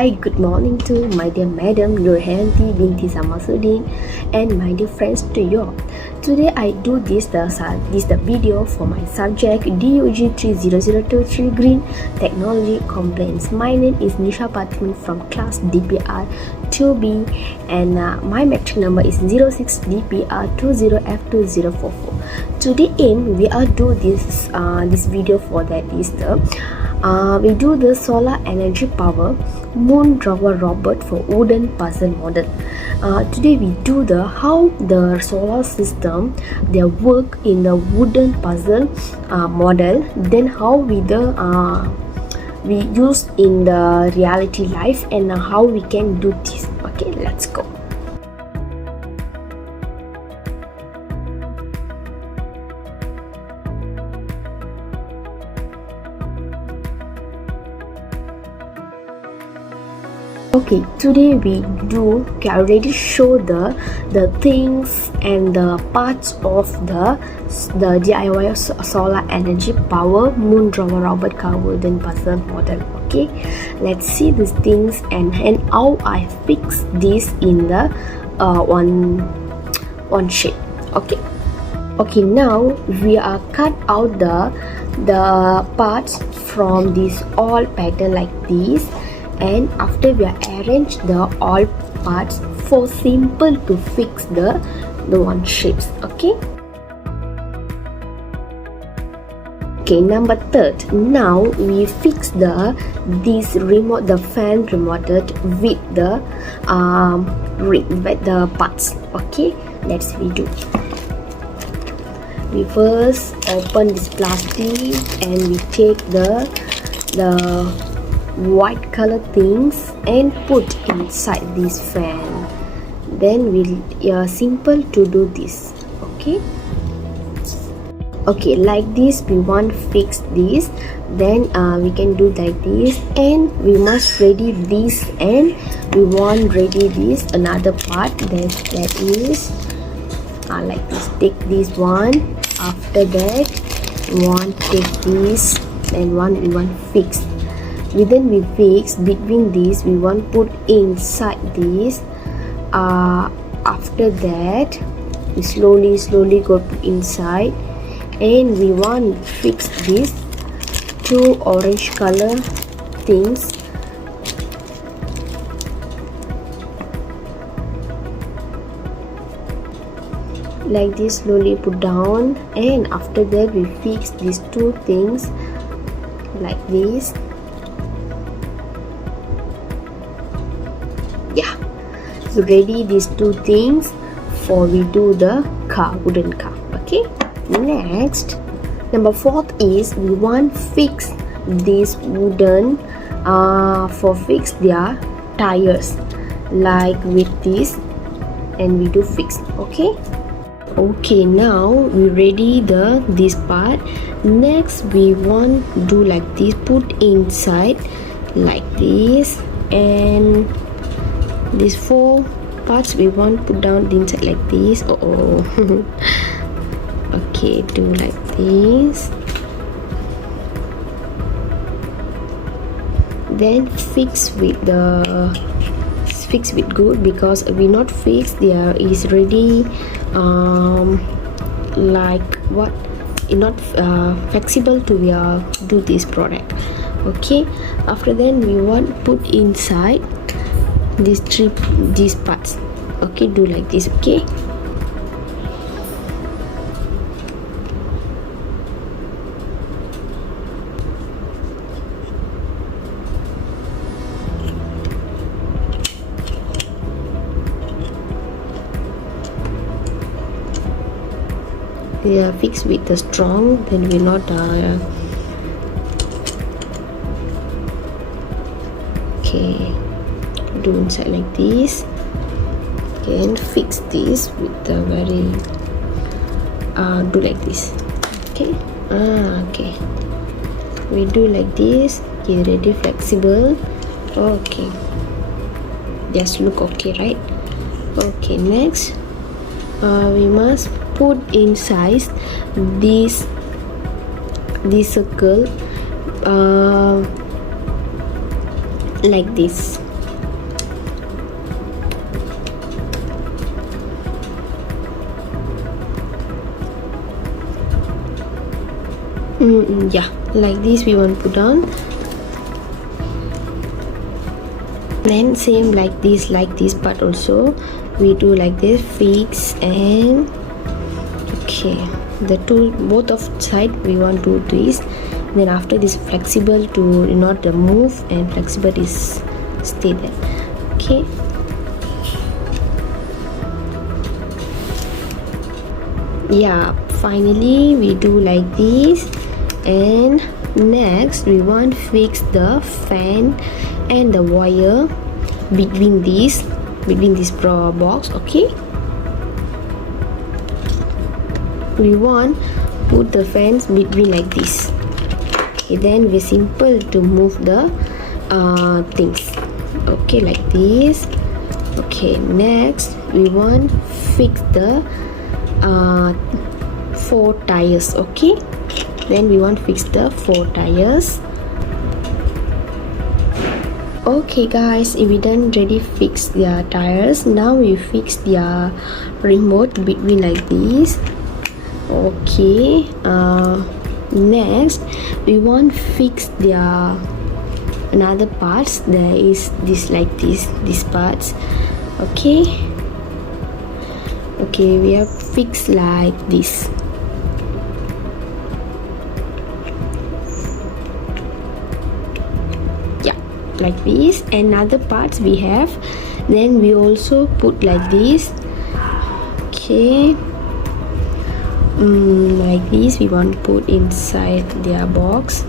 Hi, good morning to my dear Madam Nurhanti binti Samasuddin and my dear friends to you all. Today I do this the video for my subject DUG 30023 Green Technology Complaints. My name is Nisha Patman from class DPR 2B and my metric number is 06 DPR 20F2044. Today we are do this video for that is we do the solar energy power moon rover robot for wooden puzzle model. Today we do the how the solar system they work in the wooden puzzle model, then how we use in the reality life and how we can do this. Okay, let's go. Okay, today we already show the things and the parts of the DIY solar energy power moon rover robot car wooden puzzle model. Okay, let's see these things and how I fix this in the one shape. Okay, now we are cut out the parts from this all pattern like this. And after we arrange the all parts for simple to fix the one shapes. Okay, number third, now we fix this remote, the fan remote with the parts. Okay, let's redo. We first open this plastic and we take the white color things and put inside this fan. Then we'll simple to do this. Okay, like this we want fix this, then we can do like this, and we must ready this, and we want ready this another part that is like this. Take this one, after that we want take this, and one we want fix. Then we fix between these, we want put inside this. After that we slowly go inside, and we want fix this two orange color things like this, slowly put down, and after that we fix these two things like this. Yeah, so ready these two things for we do the wooden car. Okay, next, number fourth is we want fix this wooden for fix their tires like with this, and we do fix. Okay, now we ready this part. Next we want do like this, put inside like this, and these four parts we want put down the inside like this. Okay, do like this, then fix with good, because we not fix there is ready like what not flexible to do this product. Okay, after then we want put inside these parts. Okay, do like this. Okay, they are fixed with the strong, then we not okay, do inside like this. Okay, and fix this with the very do like this. Okay, we do like this. Okay, ready, flexible. Okay, just look okay, right? Okay, next we must put inside this circle like this. yeah, like this we want to put on. Then same like this part also we do like this, fix, and okay, the two both of side we want to do this. Then after this flexible to not move, and flexible is stay there. Okay, yeah, finally we do like this. And next we want fix the fan and the wire between this box. Okay, we want put the fans between like this. Okay, then we simple to move the things. Okay, like this. Okay, next we want fix the 4 tires. Okay, then we want fix the 4 tires. Okay guys, we done ready fix their tires. Now we fix their remote between like this. Okay, next we want fix their another parts. There is this like this parts. Okay, we have fixed like this. Yeah, like this. And other parts we have, then we also put like this. Okay, like this we want to put inside their box.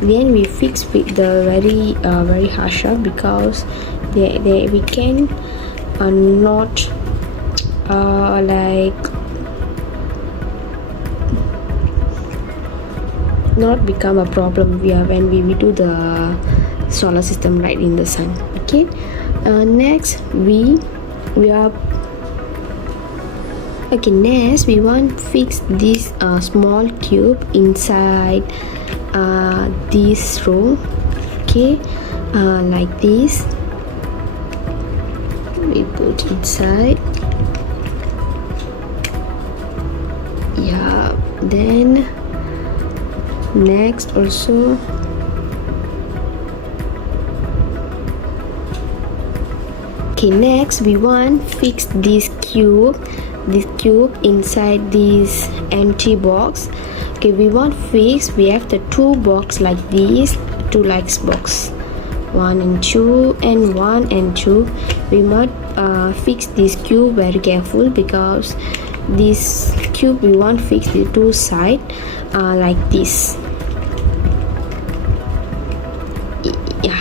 Then we fix with the very harsh up, because we can not like not become a problem when we do the solar system right in the sun. Okay, next we are okay, next we want fix this small tube inside this row. Okay, like this we put inside. Yeah, then next also okay, next we want fix this cube inside this empty box. Okay, we want fix, we have the 2 box like this, 2 likes box, 1 and 2 and 1 and 2. We must fix this cube very careful, because this cube we want fix the 2 side like this. Yeah,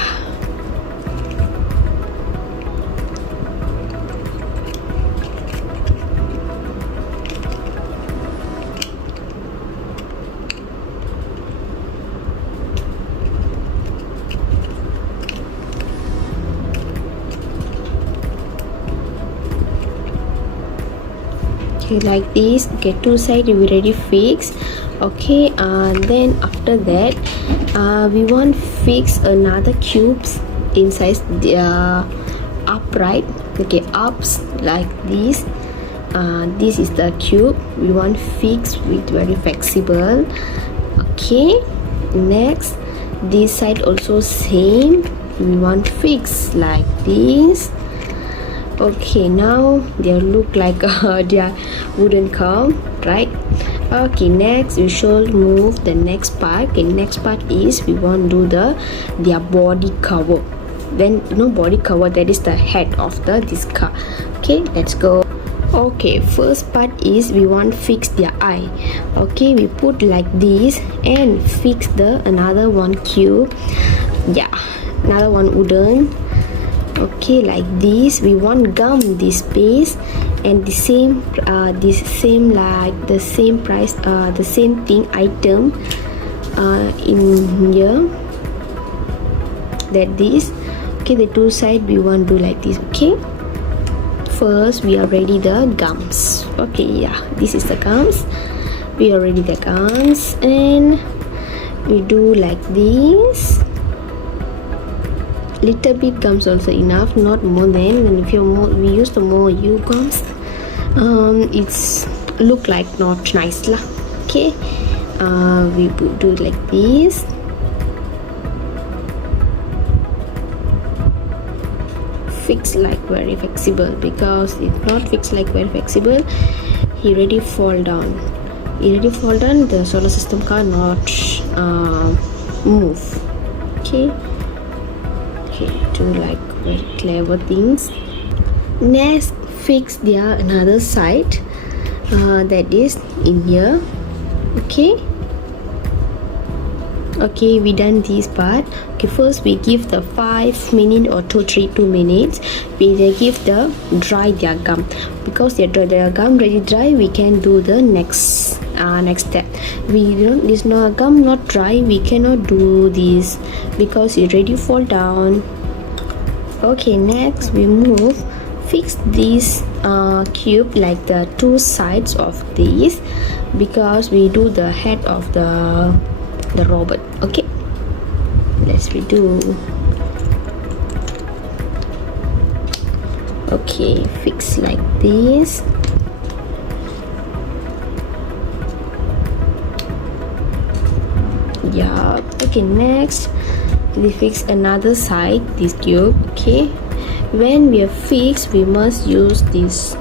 like this. Okay, 2 side we already fix. Okay, then after that we want fix another cubes inside the upright. Okay, ups like this. This is the cube we want fix with very flexible. Okay, next this side also same, we want fix like this. Okay, now they look like their wooden come, right? Okay, next we should move the next part. Okay, next part is we want to do their body cover. Then body cover, that is the head of this car. Okay, let's go. Okay, first part is we want fix their eye. Okay, we put like this and fix the another one cube. Yeah, another one wooden. Okay, like this we want gum this space, and the same like the same price, the same thing item in here, that this. Okay, the 2 side we want to do like this. Okay, first we are ready the gums. Okay, yeah, this is the gums. We are ready the gums, and we do like this. Little bit gums also enough, not more than. And if we use the more gums, it's look like not nice lah. Okay, we do like this. Fix like very flexible, because it's not fixed like very flexible, he already fall down. The solar system cannot move. Okay, do like very clever things. Next, fix their another side, that is in here. Okay, we done this part. Okay, first we give the 5 minutes or 2 minutes. We give the dry their gum, because their gum ready dry. We can do the next step. This no gum not dry, we cannot do this because it ready fall down. Okay, next we fix this cube like the 2 sides of this, because we do the head of the robot. Okay, let's redo. Okay, fix like this. Yeah. Okay, next we fix another side, this cube. Okay, when we are fixed, we must use this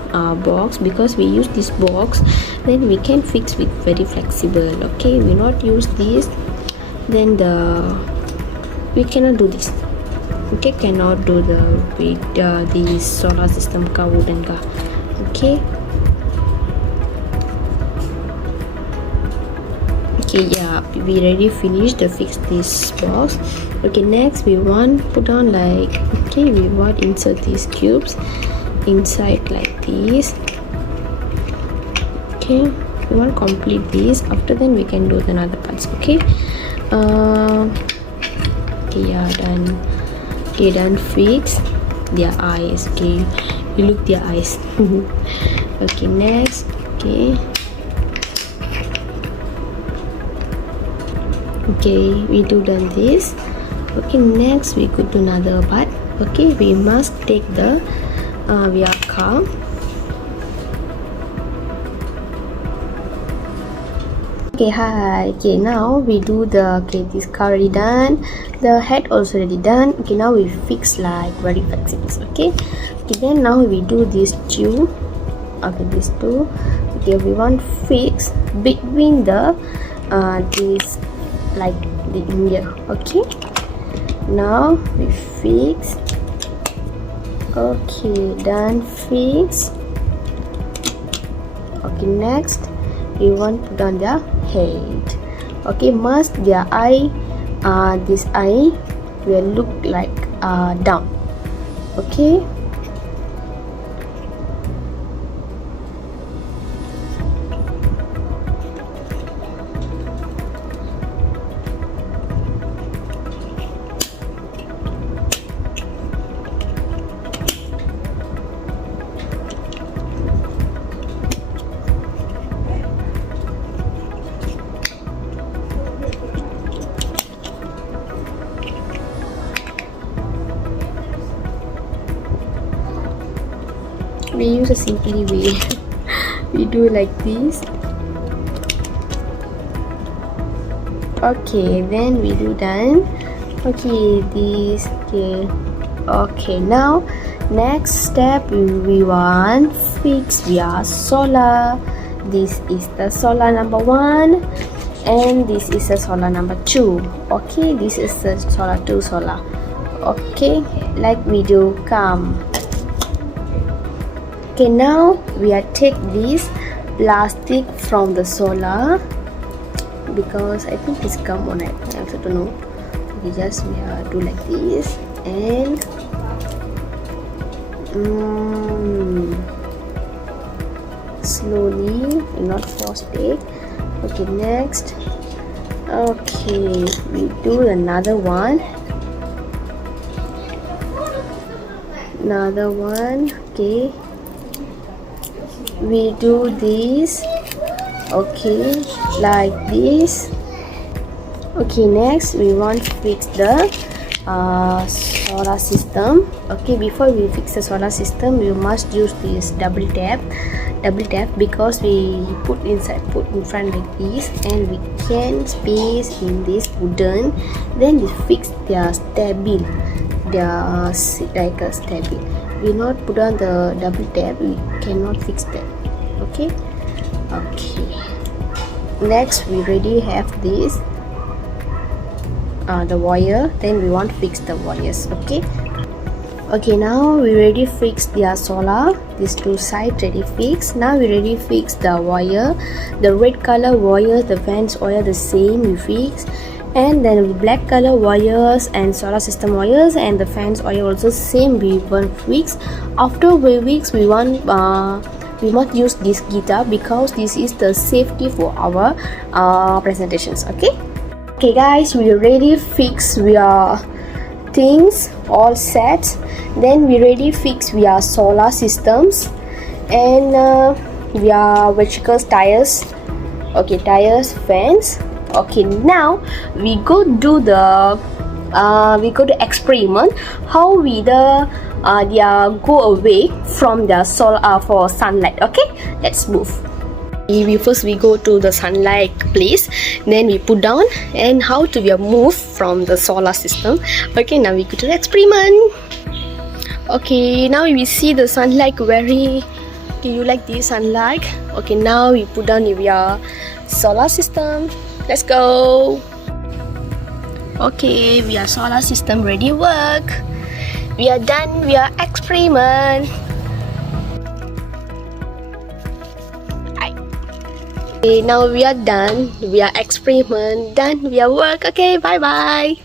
box, because we use this box, then we can fix with very flexible. Okay, we not use this, then we cannot do this. Okay, cannot do the solar system ka wooden ka. Okay, yeah, we already finished to fix this box. Okay, next we want put on like, okay, we want insert these cubes inside like this. Okay, we want complete this. After then we can do the another parts. Okay, okay, yeah, done. Okay, done. Fix their eyes. Okay, you look their eyes. Okay, next. Okay, we do done this. Okay, next we could do another part. Okay, we must take the car. Okay, hi. Okay, now we do this car already done, the head also already done. Okay, now we fix like very flexible. Okay, then now we do these two. Okay, these two. Okay, we want fix between the this like the ear. Okay, now we fix. Okay, done. Fix. Okay, next we want put on the head. Okay, must their eye, this eye will look like down. Okay, we use a simply way. We do like this. Okay, then we do done. Okay, this. Okay, now next step we want fix via solar. This is the solar number 1 and this is the solar number 2. Okay, this is the solar 2 solar. Okay, like we do come. Okay, now we are take this plastic from the solar, because I think it's gum on it. I also don't know. We just do like this and slowly, not force it. Okay, next. Okay, we do another one. Okay, we do this. Okay, like this. Okay, next we want to fix the solar system. Okay, before we fix the solar system, we must use this double tap because we put in front like this, and we can space in this wooden. Then we fix their stable, like a stable. We not put on the double tap, we cannot fix that. Okay. Next, we already have this the wire. Then we want to fix the wires. Okay, now we already fixed their solar. These two sides ready fixed. Now we already fixed the wire. The red color wire, the fans wire, the same we fix. And then black color wires and solar system wires and the fans wire also same we want fix. After we fix, we must use this guitar because this is the safety for our presentations. Okay guys, we already fixed our things all set. Then we already fixed our solar systems and our vertical tires. Okay, tires, fans. Okay, now we go do the experiment how we go away from the solar for sunlight. Okay, let's move. First we go to the sunlight place, then we put down, and how to be move from the solar system. Okay, now we go to the experiment. Okay, now we see the sunlight very. Do you like this sunlight? Okay, now we put down your solar system. Let's go. Okay, our solar system ready work. We are done with our experiment. Okay, now we are done. We are experiment done. We are work. Okay, bye bye.